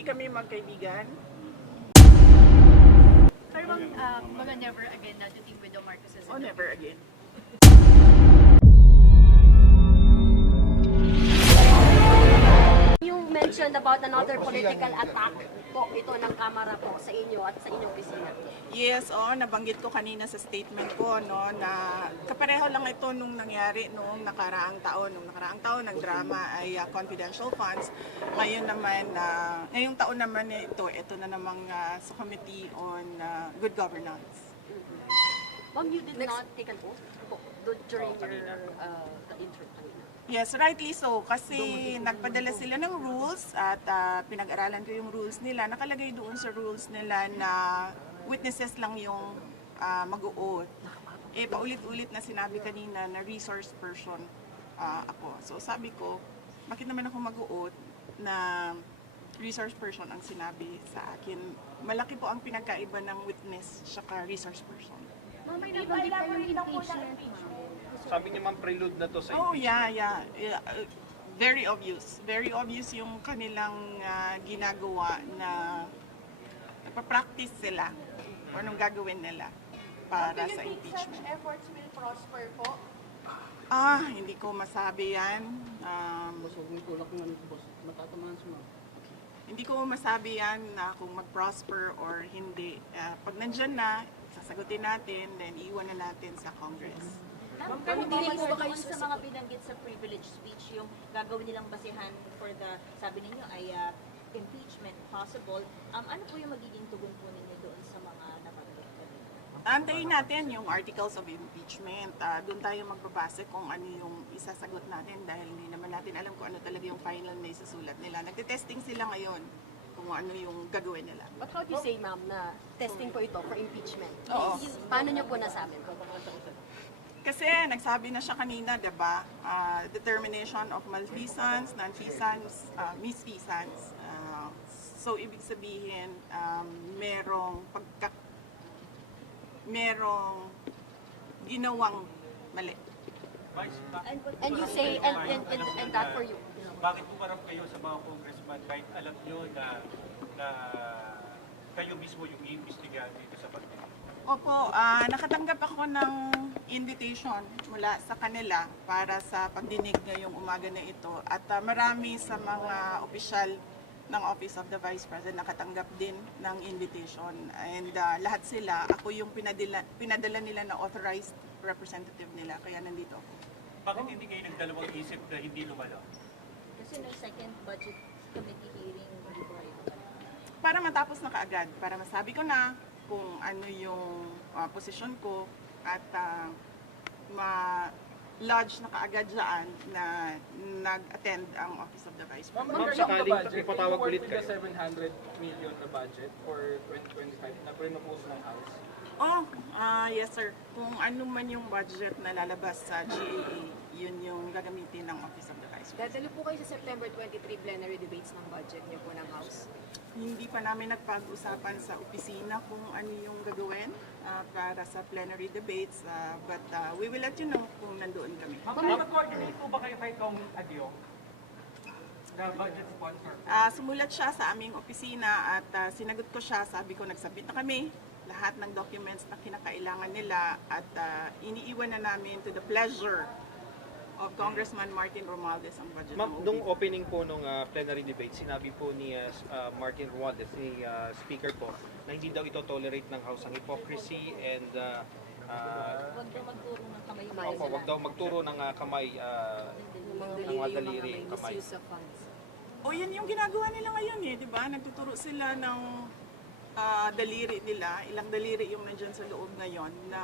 hindi kami magkaibigan. Pero mga never again na to team with the Marcoses. Oh, never again. You mentioned about another political attack po ito ng Kamara po sa inyo at sa inyong opisina. Yes, nabanggit ko kanina sa statement ko no na kapareho lang ito nung nangyari noong nakaraang taon. Nung nakaraang taon nagdrama ay confidential funds. Ngayon naman ngayong taon naman ito na namang sa Committee on Good Governance. Ma'am, you did not take an oath po during your intro kanina. Yes, rightly so. Kasi nagpadala sila ng rules at pinag-aralan ko yung rules nila. Nakalagay doon sa rules nila na witnesses lang yung mag-o-oath. Paulit-ulit na sinabi kanina na resource person ako. So sabi ko, bakit naman ako mag-o-oath na resource person ang sinabi sa akin. Malaki po ang pinagkaiba ng witness saka resource person. Ma'am, may nabanggit pa yung impeachment, ma'am. Sabi niya ma'am, prelude na to sa Oh, impeachment. yeah. Very obvious. Very obvious yung kanilang ginagawa na nagpa-practice sila o nung gagawin nila para sa impeachment. Efforts will prosper po. Hindi ko masabi yan. Hindi ko masabi yan na kung mag-prosper or hindi. Pag nandyan na, sasagutin natin, then iwan na natin sa Congress. Pero hindi po ba kayo sa mga binanggit sa privilege speech, yung gagawin nilang basihan for the, sabi ninyo ay impeachment possible, ano po yung magiging tugon po ninyo doon sa mga nabanggit kanina? Antayin natin yung articles of impeachment. Doon tayo magbabase kung ano yung isasagot natin dahil hindi naman natin alam kung ano talaga yung final na isasulat nila. Nagte-testing sila ngayon kung ano yung gagawin nila. But how do you say, ma'am, na testing po ito for impeachment? Oo. Paano niyo po nasabi? Kasi nagsabi na siya kanina, diba? Determination of malfeasance, non-feasance, misfeasance. So, ibig sabihin, merong ginawang mali. And you say, and that for you? Bakit pumarap kayo sa mga congressman kahit alam nyo na kayo mismo yung iimbestigahan dito sa pagdinig? Opo, nakatanggap ako ng invitation mula sa kanila para sa pagdinig ngayong umaga na ito. At marami sa mga opisyal ng Office of the Vice President nakatanggap din ng invitation. And lahat sila, ako yung pinadala nila na authorized representative nila. Kaya nandito ako. Bakit hindi kayo nagdalawang isip na hindi lumalaw? Kasi no second budget committee hearing, hindi po kayo Para matapos na kaagad, para masabi ko na kung ano yung posisyon ko at ma-lodge na kaagad dyan na nag-attend ang Office of the Vice President. Ma'am, sakaling ipatawag ulit with the kayo. 700 million na budget for 2025 na pre-propose ng House. Yes sir. Kung ano man yung budget na lalabas sa GAA, yun yung gagamitin ng Office of the Vice President. Dadalo po kayo sa September 23 plenary debates ng budget niyo po ng House. Hindi pa namin nagpag-usapan sa opisina kung ano yung gagawin para sa plenary debates, but we will let you know kung nandoon kami. Mag-coordinate po ba kayo kay Kong Adio? The budget sponsor? Sumulat siya sa aming opisina at sinagot ko siya, sabi ko nagsabit na kami lahat ng documents na kinakailangan nila at iniiwan na namin to the pleasure of Congressman Martin Romualdez ang budget. Ma'am, nung opening po nung plenary debate, sinabi po ni Martin Romualdez, ni Speaker po, na hindi daw ito tolerate ng House ang hypocrisy and Huwag daw magturo ng kamay wag daw magturo ng kamay, ng mga daliri, kamay. Misuse of funds. Yan yung ginagawa nila ngayon di ba? Nagtuturo sila ng daliri nila, ilang daliri yung nandyan sa loob ngayon na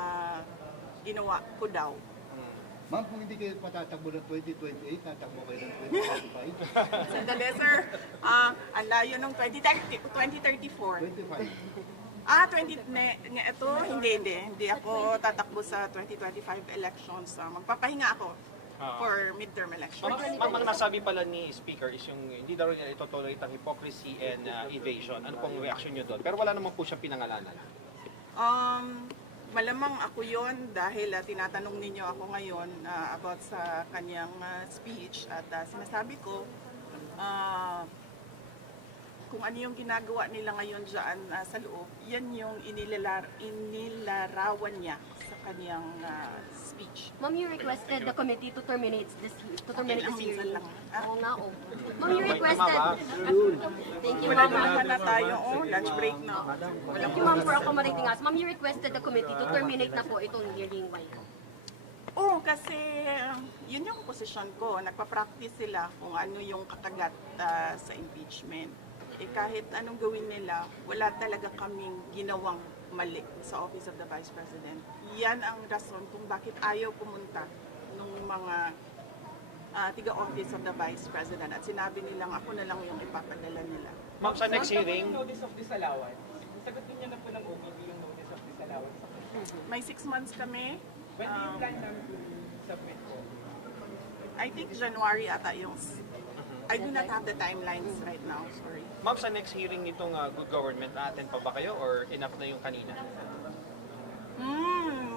ginawa ko daw. Ma'am, kung hindi kayo patatakbo ng 2028, tatakbo kayo ng 2035? Sandali sir, ang layo ng 2034. 25. 20, ito, hindi ako tatakbo sa 2025 elections. Magpapahinga ako for midterm elections. Ma'am, ang nasabi pala ni Speaker is yung hindi daw niya ito tolerate ang hypocrisy and evasion. Ano pong reaction niyo doon? Pero wala naman po siyang pinangalanan. Malamang ako yon dahil tinatanong ninyo ako ngayon about sa kanyang speech at sinasabi ko kung ano yung ginagawa nila ngayon dyan sa loob, yan yung inilarawan niya sa kanyang speech. Ma'am, you requested the committee to terminate this lang, minsan hearing. lang. Oo nga, oo. Ma'am, you requested... Thank you, Wala ma'am. naman na tayo, lunch break na. Thank you, ma'am, for accommodating us. Ma'am, you requested the committee to terminate na po itong hearing. Why? Oo, kasi yun yung posisyon ko. Nagpa-practice sila kung ano yung kakagat sa impeachment. Kahit anong gawin nila, wala talaga kaming ginawang mali sa Office of the Vice President. Yan ang rason kung bakit ayaw pumunta ng mga tiga-Office of the Vice President. At sinabi nilang ako na lang yung ipapadala nila. Ma'am, sa next hearing, Notice of disallowance. Sagot niyo na po ng OVP yung notice of disallowance. May 6 months kami. When do you plan namin to submit po? I think January ata yung... I do not have the timelines right now, sorry. ma'am, sa next hearing nitong good government, attend pa ba kayo or enough na yung kanina?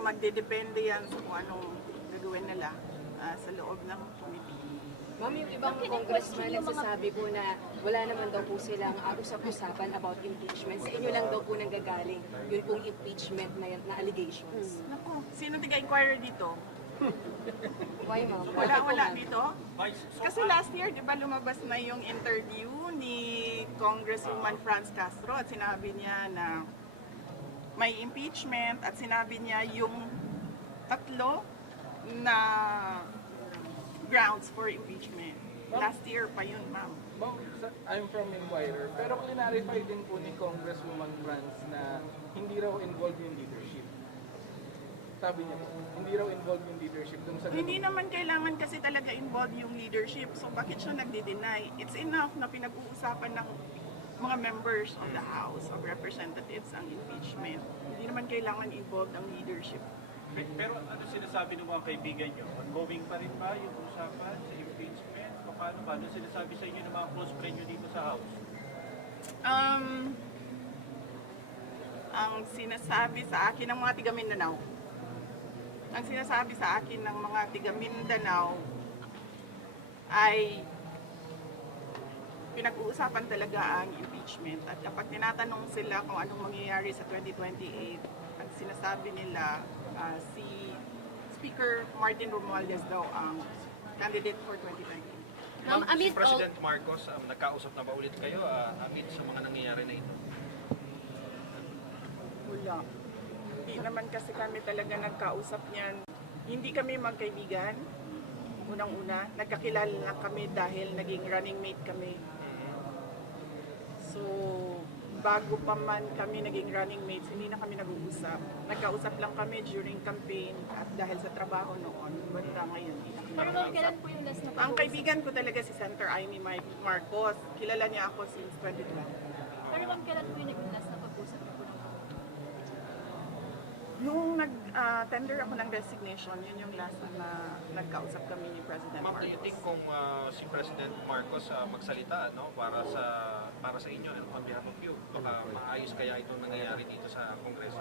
Magdedepende yan sa kung anong gagawin nila sa loob ng committee. Ma'am, yung ibang congressman nagsasabi po na wala naman daw po silang usap-usapan about impeachment. Sa inyo lang daw po nanggagaling yun pong impeachment na allegations. Naku, sino tiga-inquirer dito? Why, ma'am? Wala dito? Kasi last year, di ba lumabas na yung interview ni Congresswoman Franz Castro at sinabi niya na may impeachment at sinabi niya yung 3 na grounds for impeachment. Last year pa yun, ma'am. Ma'am, I'm from Inquirer, pero clarify din po ni Congresswoman Franz na hindi raw involved yung leadership. Sabi niya, hindi raw involved yung leadership dun sa... Hindi naman kailangan kasi talaga involved yung leadership. So bakit siya nagdi-deny? It's enough na pinag-uusapan ng mga members of the House of Representatives ang impeachment. Hindi naman kailangan involved ang leadership. Pero ano sinasabi ng mga kaibigan nyo? Ongoing pa rin ba yung usapan sa impeachment? O paano ba? Ano sinasabi sa inyo ng mga close friend nyo dito sa House? Ang sinasabi sa akin ng mga tiga Mindanao, ang sinasabi sa akin ng mga tiga Mindanao ay pinag-uusapan talaga ang impeachment. At kapag tinatanong sila kung anong mangyayari sa 2028, ang sinasabi nila si Speaker Martin Romualdez daw ang candidate for 2028. Ma'am, Si amid all... President Marcos, nagkausap na ba ulit kayo amid sa mga nangyayari na ito? Wala. Hindi naman kasi kami talaga nagkausap niyan. Hindi kami magkaibigan. Unang-una, nagkakilala lang kami dahil naging running mate kami. So, bago pa man kami naging running mates, hindi na kami nag-uusap. Nagkausap lang kami during campaign at dahil sa trabaho noon, banda ngayon, hindi na kami Pero ma'am, kailan po yung last na Ang kaibigan ko talaga si Senator Amy Marcos. Kilala niya ako since 2012. Pero ma'am, kailan po yung last na pag-usap niyo po ng Nung nag-tender ako ng resignation, yun yung last na nagkausap kami ni President Ma'am, do you Marcos. think kung si President Marcos magsalita para sa inyo on behalf of you, baka maayos kaya itong nangyayari dito sa Kongreso?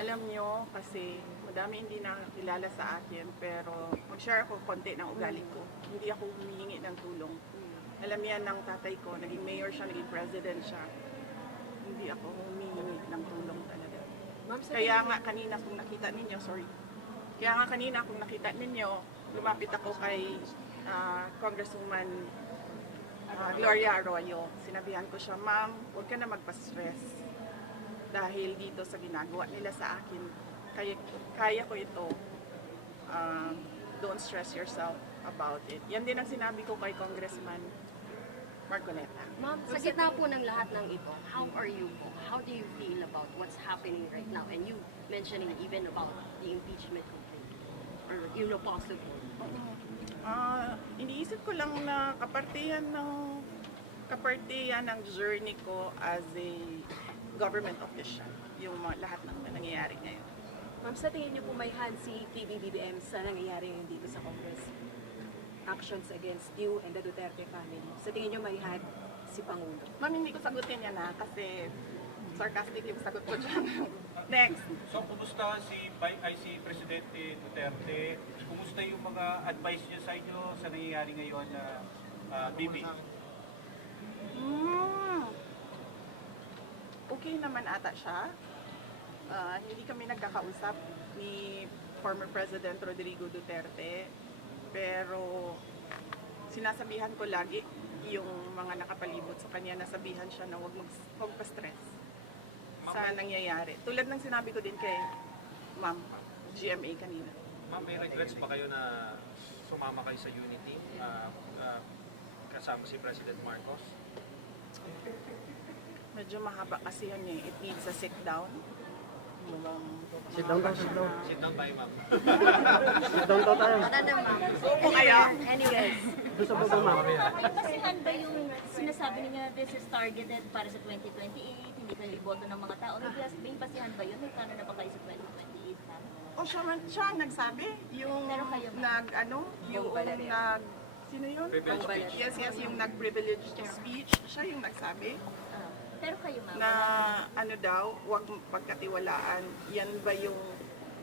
Alam nyo, kasi madami hindi nakakilala sa akin, pero mag-share ako konti ng ugali ko. Hindi ako humihingi ng tulong. Alam yan ng tatay ko, naging mayor siya, naging president siya. Hindi ako humihingi ng tulong talaga. Kaya nga kanina kung nakita ninyo, kung nakita ninyo, lumapit ako kay Congresswoman Gloria Arroyo. Sinabihan ko siya, ma'am, huwag ka na magpa-stress. Dahil dito sa ginagawa nila sa akin, kaya ko ito. Don't stress yourself about it. Yan din ang sinabi ko kay Congressman Marcoleta. Ma'am, sa gitna po ng lahat ng ito, how are you po? How do you feel about what's happening right now? And you mentioning even about the impeachment complaint or possible. Iniisip ko lang na kapartihan ng journey ko as a government official, yung lahat ng nangyayari ngayon. Ma'am, sa tingin niyo po may hand si PBBM sa nangyayari ngayon dito sa Congress? Actions against you and the Duterte family. Sa tingin niyo may hand si Pangulo? Ma'am, hindi ko sagutin yan kasi sarcastic yung sagot ko dyan. Next. So, kumusta si Presidente Duterte? Kumusta yung mga advice niya sa inyo sa nangyayari ngayon na Bibi? Okay naman ata siya. Hindi kami nagkakausap ni former President Rodrigo Duterte. Pero sinasabihan ko lagi yung mga nakapalibot sa kanya, nasabihan siya na huwag pa-stress sa nangyayari. Tulad ng sinabi ko din kay Ma'am GMA kanina. Ma'am, may regrets ba kayo na sumama kayo sa Unity kasama si President Marcos? Medyo mahaba kasi yan eh. It needs a sit down. Sit down tayo, ma'am. Madam Ma'am. Opo kayo. Anyways, May basihan ba yung sinasabi niyo na this is targeted para sa 2028, hindi kayo iboto ng mga tao? May basihan ba yun? May plano na ba kayo sa 2028, ma'am? O siya ang nagsabi. Yung Pero kayo ba? sino yun? Privilege speech. Yes, yung nag-privileged speech. Siya yung nagsabi Pero kayo, ma'am? na ano daw, huwag pagkatiwalaan. Yan ba yung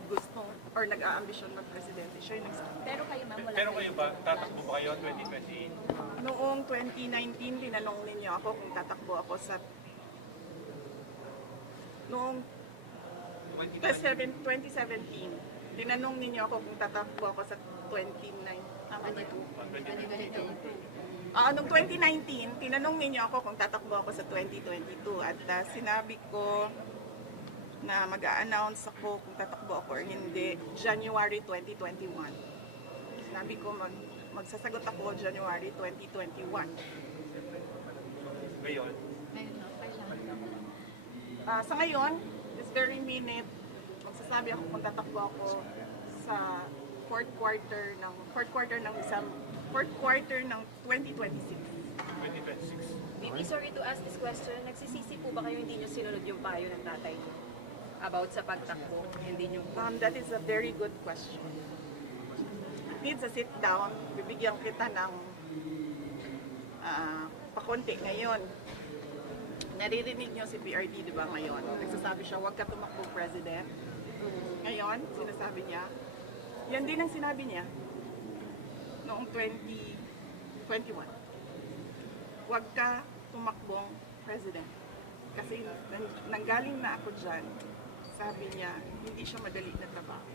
gusto or nag-aambisyon mag-presidente? Siya yung nagsabi. Pero kayo, ma'am, wala Pero kayo ba, tatakbo ba kayo 2028? Noong 2019, tinanong ninyo ako kung tatakbo ako sa... Noong 2017, tinanong ninyo ako kung tatakbo ako sa 2019. Noong 2019, tinanong ninyo ako kung tatakbo ako sa 2022 at sinabi ko na mag-a-announce ako kung tatakbo ako or hindi January 2021. Sinabi ko magsasagot ako January 2021. Ngayon? Sa ngayon, this very minute, magsasabi ako kung tatakbo ako sa fourth quarter ng 2026. 2026. Bibi, sorry to ask this question. Nagsisisi po ba kayo hindi nyo sinunod yung payo ng tatay nyo? About sa pagtakbo, hindi nyo That is a very good question. It needs a sit down. Bibigyan kita ng pakonti ngayon. Naririnig niyo si PRD, di ba, ngayon? Nagsasabi siya, huwag ka tumakbo president. Ngayon, sinasabi niya, yan din ang sinabi niya noong 2021. Huwag ka tumakbong president. Kasi nanggaling na ako dyan, sabi niya, hindi siya madali na trabaho.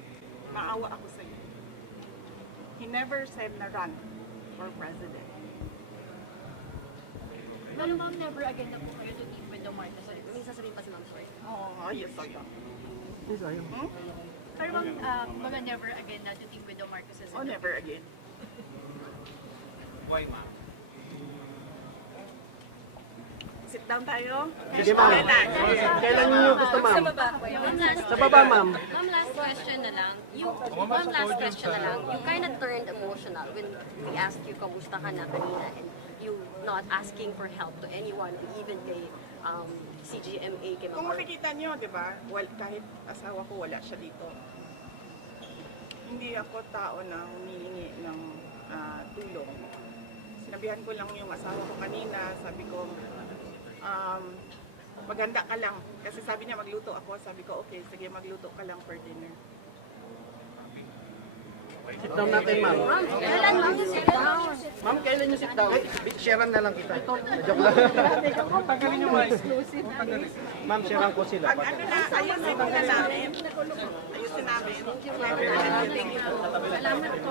Maawa ako sa iyo. He never said na run for president. Pero ma'am, never again na po kayo to team with the Marcos. may sasabihin pa si Ma'am, sorry. Oh, yes, I am. Pero ma'am, mga never again na to team with the Marcoses. Oh, never again. Why, ma'am? Sit down tayo. Sige, ma'am. Kailan niyo gusto, ma'am? Sa baba, ma'am. Ma'am, last question na lang. You kind of turned emotional when we asked you kamusta ka na kanina and you not asking for help to anyone, even kay CGMA, kay Kung Ma'am. makikita niyo, di ba, kahit asawa ko, wala siya dito. Hindi ako tao na humihingi ng tulong. Sinabihan ko lang yung asawa ko kanina, sabi ko, maganda ka lang. Kasi sabi niya magluto ako, sabi ko, okay, sige, magluto ka lang for dinner. Sit down natin, ma'am. Kailan, Ma'am? Sit down. Ma'am, kailan niyo sit down? Sharean na lang kita. Joke lang. Ma'am, sharean ko sila. Pag ano na, ayusin na namin. Ayusin namin. Salamat po.